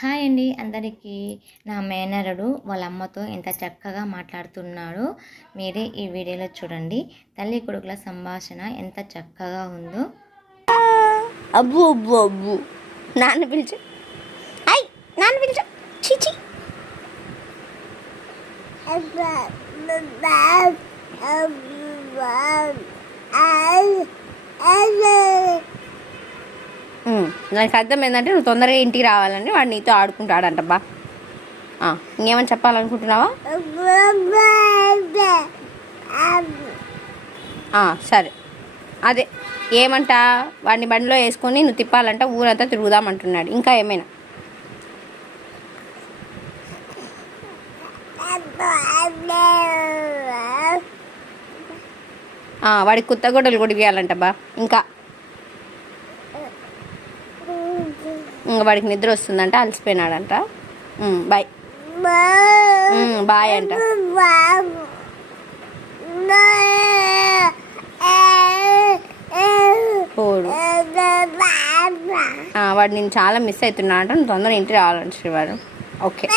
Hi అండి అందరికీ. నా మేనరుడు వాళ్ళ అమ్మతో ఎంత చక్కగా మాట్లాడుతున్నాడో మీరే ఈ వీడియోలో చూడండి. తల్లి కొడుకుల సంభాషణ ఎంత చక్కగా ఉందో. అబ్బు అబ్బు అబ్బు నాన్న పిలిచు, అయ్ నాన్న పిలిచు, చీచి నాకు అర్థం ఏంటంటే నువ్వు తొందరగా ఇంటికి రావాలని వాడు నీతో ఆడుకుంటాడంటబ్బా. ఇంకేమని చెప్పాలనుకుంటున్నావా? సరే, అదే ఏమంట, వాడిని బండిలో వేసుకొని నువ్వు తిప్పాలంట, ఊరంతా తిరుగుదామంటున్నాడు. ఇంకా ఏమైనా? వాడికి కొత్త గొడ్డలు కూడా ఇవ్వాలంటబ్బా. ఇంకా వాడికి నిద్ర వస్తుందంట, అలసిపోయినాడంట. బాయ్ బాయ్ అంట. వాడు నేను చాలా మిస్ అవుతున్నా అంట. నువ్వు తొందరగా ఇంటికి రావాలంట శ్రీవారు. ఓకే.